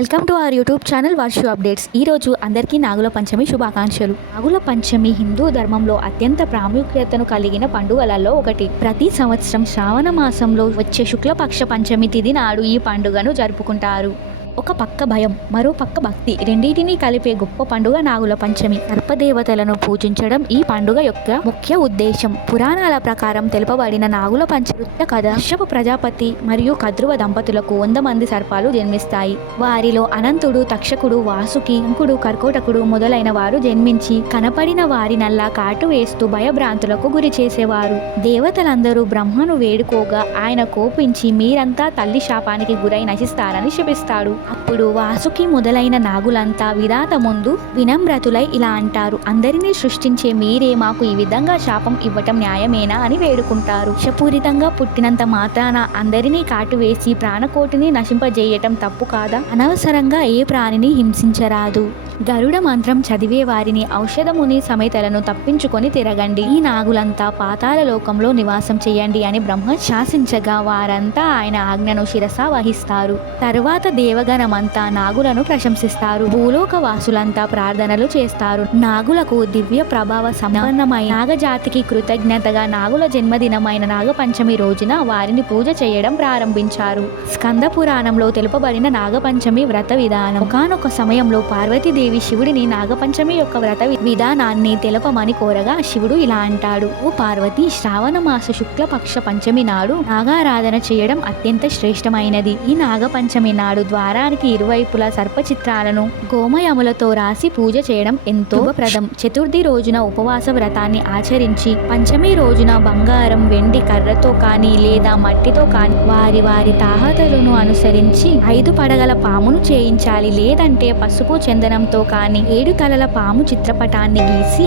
Welcome to our YouTube channel Varshu updates. ఈరోజు అందరికీ నాగుల పంచమి శుభాకాంక్షలు. నాగుల పంచమి హిందూ ధర్మంలో అత్యంత ప్రాముఖ్యతను కలిగిన పండుగలలో ఒకటి. ప్రతి సంవత్సరం శ్రావణ మాసంలో వచ్చే శుక్లపక్ష పంచమి తిథి నాడు ఈ పండుగను జరుపుకుంటారు. ఒక పక్క భయం, మరో పక్క భక్తి, రెండింటినీ కలిపే గొప్ప పండుగ నాగుల పంచమి. సర్పదేవతలను పూజించడం ఈ పండుగ యొక్క ముఖ్య ఉద్దేశం. పురాణాల ప్రకారం తెలుపబడిన నాగుల పంచమి కథ, కశ్యప ప్రజాపతి మరియు కద్రువ దంపతులకు 100 మంది సర్పాలు జన్మిస్తాయి. వారిలో అనంతుడు, తక్షకుడు, వాసుకి, అంకుడు, కర్కోటకుడు మొదలైన వారు జన్మించి కనపడిన వారినల్లా కాటు వేస్తూ భయభ్రాంతులకు గురి చేసేవారు. దేవతలందరూ బ్రహ్మను వేడుకోగా ఆయన కోపించి మీరంతా తల్లి శాపానికి గురై నశిస్తారని శపిస్తాడు. అప్పుడు వాసుకి మొదలైన నాగులంతా విధాత ముందు వినమ్రతులై ఇలా అంటారు: అందరినీ సృష్టించే మీరే మాకు ఈ విధంగా శాపం ఇవ్వటం న్యాయమేనా అని వేడుకుంటారు. విషపూరితంగా పుట్టినంత మాత్రాన అందరినీ కాటువేసి ప్రాణకోటిని నశింపజేయటం తప్పు కాదా? అనవసరంగా ఏ ప్రాణిని హింసించరాదు. గరుడ మంత్రం చదివే వారిని ఔషధముని సమేతలను తప్పించుకొని తిరగండి. ఈ నాగులంతా పాతాళ లోకంలో నివాసం చేయండి అని బ్రహ్మ శాసించగా వారంతా ఆయన ఆజ్ఞను శిరస వహిస్తారు. తరువాత దేవగణమంతా నాగులను ప్రశంసిస్తారు. భూలోక వాసులంతా ప్రార్థనలు చేస్తారు. నాగులకు దివ్య ప్రభావ సంపన్నమైన నాగజాతికి కృతజ్ఞతగా నాగుల జన్మదినమైన నాగపంచమి రోజున వారిని పూజ చేయడం ప్రారంభించారు. స్కంద పురాణంలో తెలుపబడిన నాగపంచమి వ్రత విధానం. ఒకానొక సమయంలో పార్వతీదేవి శివుడిని నాగపంచమి యొక్క వ్రత విధానాన్ని తెలపమని కోరగా శివుడు ఇలా అంటాడు: ఓ పార్వతి, శ్రావణ మాస శుక్లపక్ష పంచమి నాడు నాగారాధన చేయడం అత్యంత శ్రేష్టమైనది. ఈ నాగపంచమి నాడు ద్వారానికి ఇరువైపులా సర్పచిత్రాలను గోమయములతో రాసి పూజ చేయడం ఎంతో శుభప్రదం. చతుర్థి రోజున ఉపవాస వ్రతాన్ని ఆచరించి పంచమి రోజున బంగారం, వెండి కర్రతో కానీ లేదా మట్టితో కానీ వారి వారి తాహతలను అనుసరించి 5 పడగల పామును చేయించాలి. లేదంటే పసుపు చందనంతో కానీ 7 తలల పాము చిత్రపటాన్ని గీసి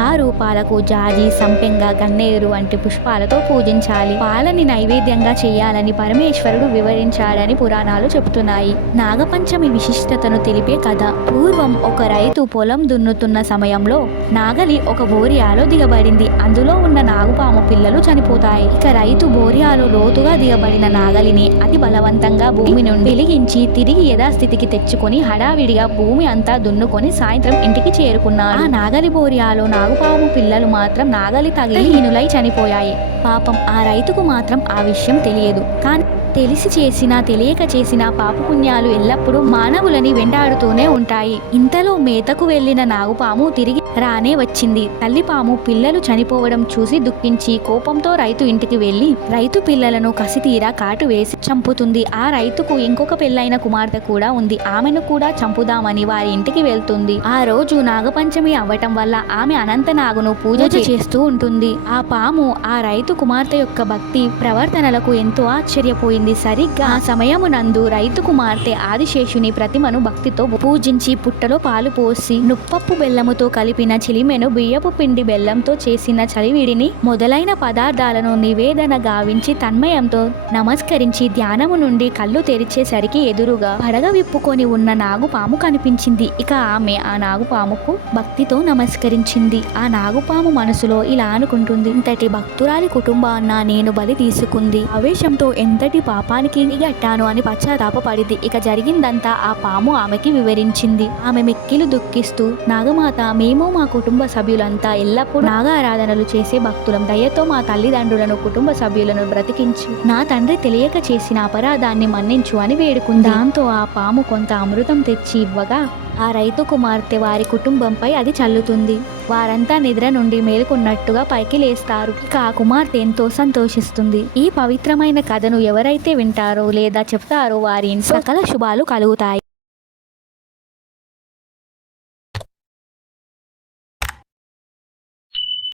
ఆ రూపాలకు జాజి, సంపెంగ, గన్నేరు వంటి పుష్పాలతో పూజించాలి. పాలని నైవేద్యంగా చేయాలని పరమేశ్వరుడు వివరించాడని పురాణాలు చెబుతున్నాయి. నాగపంచమి విశిష్టతను తెలిపే కథ. పూర్వం ఒక రైతు పొలం దున్నుతున్న సమయంలో నాగలి ఒక బోరియాలో దిగబడింది. అందులో ఉన్న నాగుపాము పిల్లలు చనిపోతాయి. ఇక రైతు బోరియాలో లోతుగా దిగబడిన నాగలిని అతి బలవంతంగా భూమి నుండి వెలిగించి తిరిగి యథాస్థితికి తెచ్చుకొని హడావిడిగా భూమి అంతా దున్నుకొని సాయంత్రం ఇంటికి చేరుకున్నారు. ఆ నాగలి బోరియాలో నాగుపాము పిల్లలు మాత్రం నాగలి తగిలి హీనులై చనిపోయాయి. పాపం ఆ రైతుకు మాత్రం ఆ విషయం తెలియదు. కానీ తెలిసి చేసినా తెలియక చేసిన పాపపుణ్యాలు ఎల్లప్పుడూ మానవులని వెంటాడుతూనే ఉంటాయి. ఇంతలో మేతకు వెళ్లిన నాగుపాము తిరిగి రానే వచ్చింది. తల్లిపాము పిల్లలు చనిపోవడం చూసి దుఃఖించి కోపంతో రైతు ఇంటికి వెళ్లి రైతు పిల్లలను కసితీరా కాటు వేసి చంపుతుంది. ఆ రైతుకు ఇంకొక పెళ్లైన కుమార్తె కూడా ఉంది. ఆమెను కూడా చంపుదామని వారి ఇంటికి వెళ్తుంది. ఆ రోజు నాగపంచమి అవ్వటం వల్ల ఆమె అనంత నాగును పూజ చేస్తూ ఉంటుంది. ఆ పాము ఆ రైతు కుమార్తె యొక్క భక్తి ప్రవర్తనలకు ఎంతో ఆశ్చర్యపోయింది. సరిగ్గా ఆ సమయమునందు రైతు కుమార్తె ఆదిశేషుని ప్రతిమను భక్తితో పూజించి పుట్టలో పాలు పోసి నుప్పప్పు బెల్లముతో కలిపిన చిలిమెను, బియ్యపు పిండి బెల్లంతో చేసిన చలివిడిని మొదలైన పదార్థాలను నివేదన గావించి తన్మయంతో నమస్కరించి ధ్యానము నుండి కళ్ళు తెరిచేసరికి ఎదురుగా పడగ విప్పుకొని ఉన్న నాగుపాము కనిపించింది. ఇక ఆమె ఆ నాగుపాముకు భక్తితో నమస్కరించింది. ఆ నాగుపాము మనసులో ఇలా అనుకుంటుంది: ఇంతటి భక్తురాలి కుటుంబాన్న నేను బలి తీసుకుంది. ఆవేశంతో ఎంతటి పాపానికి గట్టాను అని పశ్చాత్తాపపడింది. ఇక జరిగిందంతా ఆ పాము ఆమెకి వివరించింది. ఆమె మిక్కిలు దుఃఖిస్తూ, నాగమాత, మేము మా కుటుంబ సభ్యులంతా ఎల్లప్పుడూ నాగారాధనలు చేసే భక్తులం. దయతో మా తల్లిదండ్రులను, కుటుంబ సభ్యులను బ్రతికించు. నా తండ్రి తెలియక చేసిన అపరాధాన్ని మన్నించు అని వేడుకుంది. దాంతో ఆ పాము కొంత అమృతం తెచ్చి ఇవ్వగా ఆ రైతు కుమార్తె వారి కుటుంబంపై అది చల్లుతుంది. వారంతా నిద్ర నుండి మేలుకున్నట్టుగా పైకి లేస్తారు. ఇక ఆ కుమార్తె ఎంతో సంతోషిస్తుంది. ఈ పవిత్రమైన కథను ఎవరైతే వింటారో లేదా చెప్తారో వారి సకల శుభాలు కలుగుతాయి.